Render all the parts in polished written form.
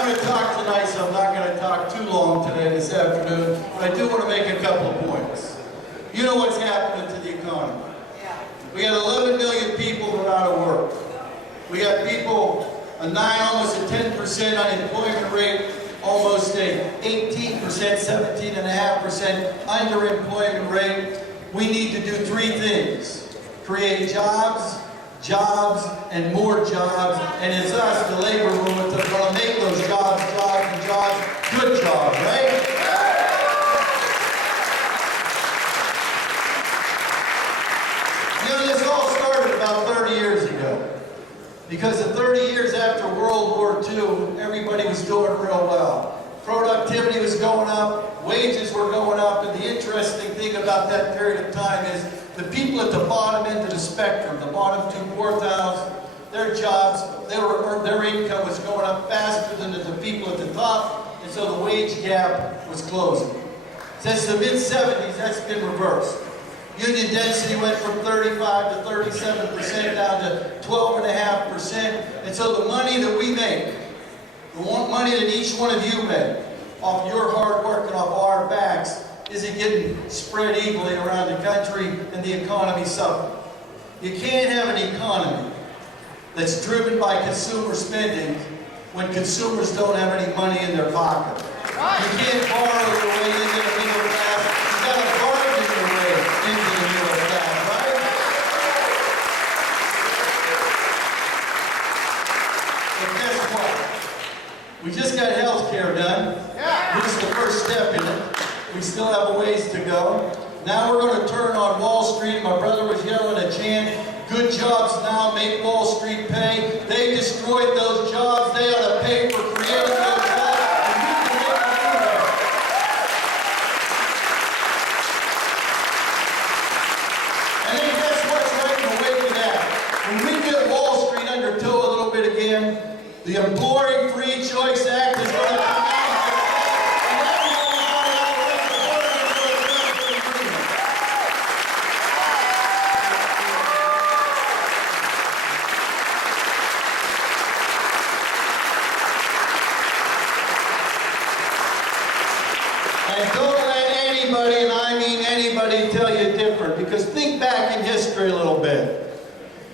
I'm going to talk tonight, so I'm not going to talk too long today, this afternoon, but I do want to make a couple of points. You know what's happening to the economy. We got 11 million people that are out of work. We got people, almost a 10% unemployment rate, almost a 18%, 17.5% underemployment rate. We need to do three things: create jobs, jobs, and more jobs. And it's us, the labor movement, that's going to make those jobs, jobs, and jobs, good jobs, right? You know, this all started about 30 years ago. Because the 30 years after World War II, everybody was doing real well. Productivity was going up, wages were going up, and the interesting thing about that period of time is the people at the bottom end of the spectrum, the bottom two quartiles, their jobs, their income was going up faster than the people at the top, and so the wage gap was closing. Since the mid-70s, that's been reversed. Union density went from 35 to 37% down to 12.5%. And so the money that we make, the money that each one of you make, off your hard work and off our backs, isn't getting spread evenly around the country, and the economy suffers. You can't have an economy that's driven by consumer spending when consumers don't have any money in their pocket. You can't borrow your way into the middle class. You've got to bargain your way into the middle class, right? But guess what? We just got health care done. This is the first step in it. We still have a ways to go. Now we're going to turn on Wall Street. My brother was yelling a chant, "Good jobs now, make Wall Street pay." They destroyed those jobs. They ought to pay for creating those jobs. And we can make them do that. And then guess what's right in the wake of that? When we get Wall Street under tow a little bit again, the Employee Free Choice Act is going to come out. And don't let anybody, and I mean anybody, tell you different. Because think back in history a little bit.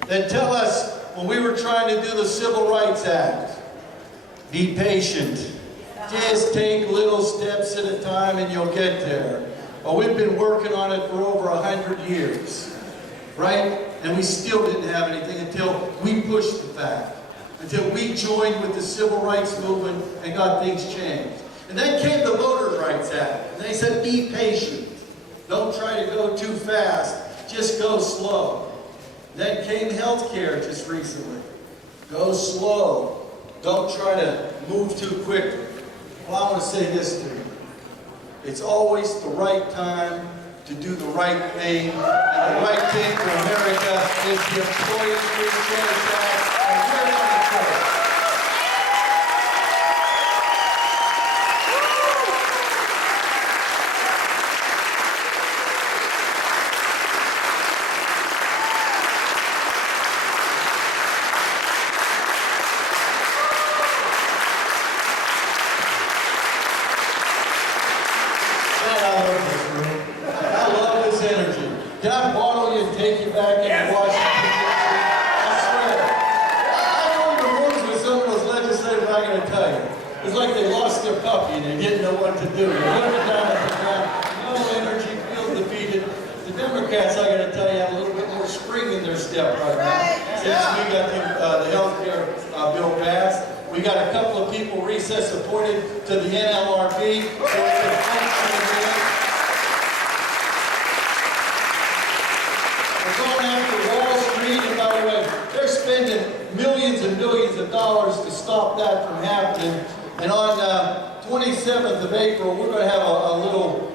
They tell us when we were trying to do the Civil Rights Act, be patient. Just take little steps at a time and you'll get there. Well, we've been working on it for over 100 years, right? And we still didn't have anything until we pushed the fact. Until we joined with the Civil Rights Movement and got things changed. And then came the Voter Rights Act. And they said, be patient. Don't try to go too fast. Just go slow. Then came health care just recently. Go slow. Don't try to move too quickly. Well, I want to say this to you. It's always the right time to do the right thing. And the right thing for America is the Employee Free Choice Act. And we're going to do it. Can I bottle you and take you back into Washington, D.C.? I swear. I go into rooms with some of those legislators, I'm going to tell you. It's like they lost their puppy and they didn't know what to do. They're looking down at the ground, no energy, feel defeated. The Democrats, I got to tell you, have a little bit more spring in their step right now. Since we got the health care bill passed, we got a couple of people recess appointed to the NLRB, so it's a function again. Going after Wall Street, and by the way, they're spending millions and millions of dollars to stop that from happening. And on 27th of April, we're going to have a little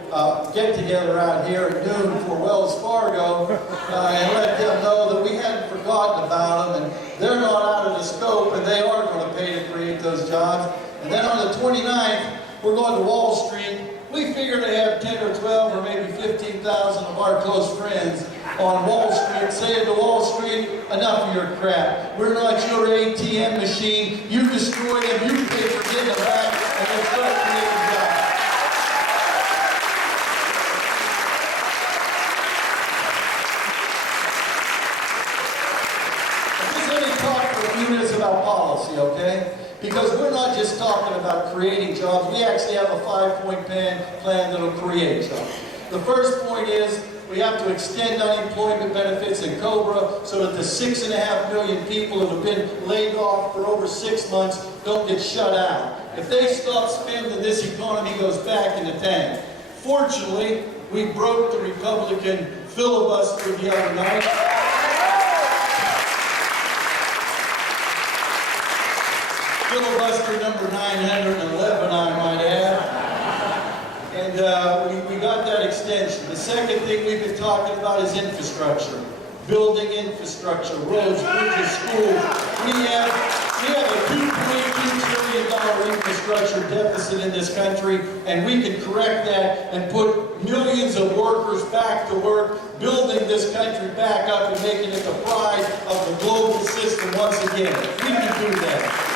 get-together out here at noon for Wells Fargo and let them know that we hadn't forgotten about them, and they're not out of the scope, and they are going to pay to create those jobs. And then on the 29th, we're going to Wall Street. We figure to have 10 or 12 or maybe 15,000 of our close friends on Wall Street saying to Wall Street, enough of your crap. We're not your ATM machine. You destroy them. You pay for getting them Because we're not just talking about creating jobs, we actually have a 5-point plan that will create jobs. The first point is we have to extend unemployment benefits in COBRA so that the 6.5 million people that have been laid off for over 6 months don't get shut out. If they stop spending, this economy goes back in the tank. Fortunately, we broke the Republican filibuster the other night. Filibuster number 911, I might add. And we got that extension. The second thing we've been talking about is infrastructure. Building infrastructure, roads, bridges, schools. We have a $2.2 trillion infrastructure deficit in this country, and we can correct that and put millions of workers back to work, building this country back up and making it the pride of the global system once again. We can do that.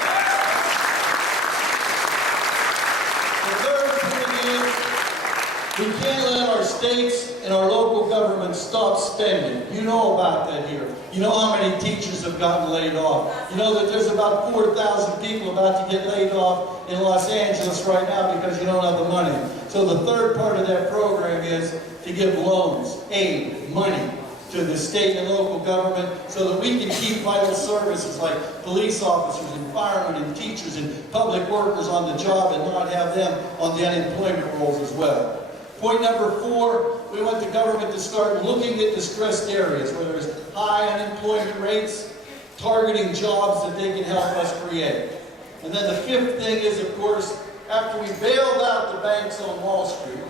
We can't let our states and our local governments stop spending. You know about that here. You know how many teachers have gotten laid off. You know that there's about 4,000 people about to get laid off in Los Angeles right now because you don't have the money. So the third part of that program is to give loans, aid, money to the state and local government so that we can keep vital services like police officers and firemen and teachers and public workers on the job and not have them on the unemployment rolls as well. Point number 4, we want the government to start looking at distressed areas where there's high unemployment rates, targeting jobs that they can help us create. And then the 5th thing is, of course, after we bailed out the banks on Wall Street,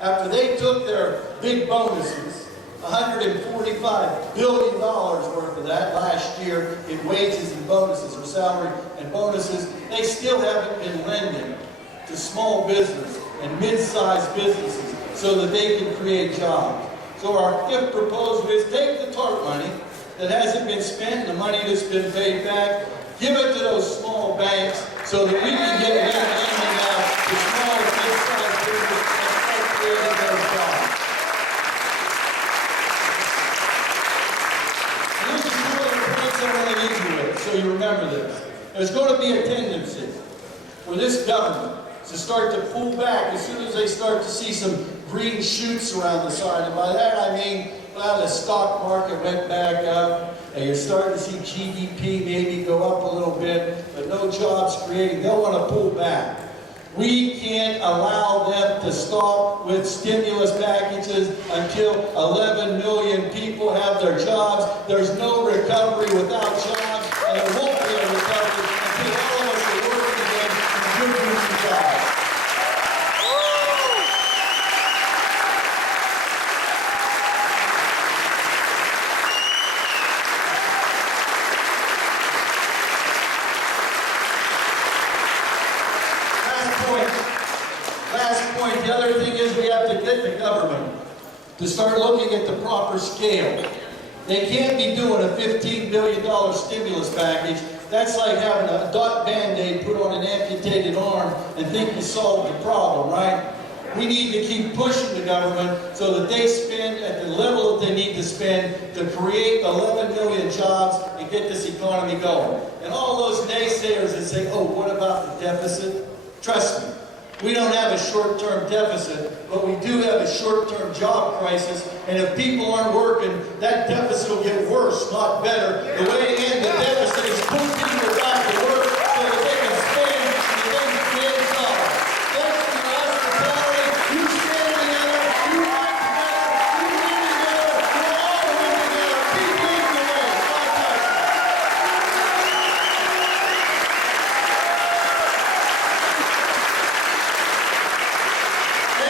after they took their big bonuses, $145 billion worth of that last year in wages and bonuses, or salary and bonuses, they still haven't been lending to small business and mid-sized businesses so that they can create jobs. So our 5th proposal is take the TARP money that hasn't been spent, the money that's been paid back, give it to those small banks so that we can get lending out to small and mid-sized businesses and start creating those jobs. And this is one of the points I want to leave you with, so you remember this. There's going to be a tendency for this government to start to pull back as soon as they start to see some green shoots around the side. And by that I mean, well, the stock market went back up, and you're starting to see GDP maybe go up a little bit, but no jobs created. They'll want to pull back. We can't allow them to stop with stimulus packages until 11 million people have their jobs. There's no recovery without jobs, and there won't be a recovery until all of us are working again and producing jobs. Last point, the other thing is we have to get the government to start looking at the proper scale. They can't be doing a $15 billion stimulus package. That's like having a dot Band-Aid put on an amputated arm and think you solved the problem, right? We need to keep pushing the government so that they spend at the level that they need to spend to create 11 million jobs and get this economy going. And all those naysayers that say, oh, what about the deficit? Trust me. We don't have a short-term deficit, but we do have a short-term job crisis, and if people aren't working, that deficit will get worse, not better. The way to end the deficit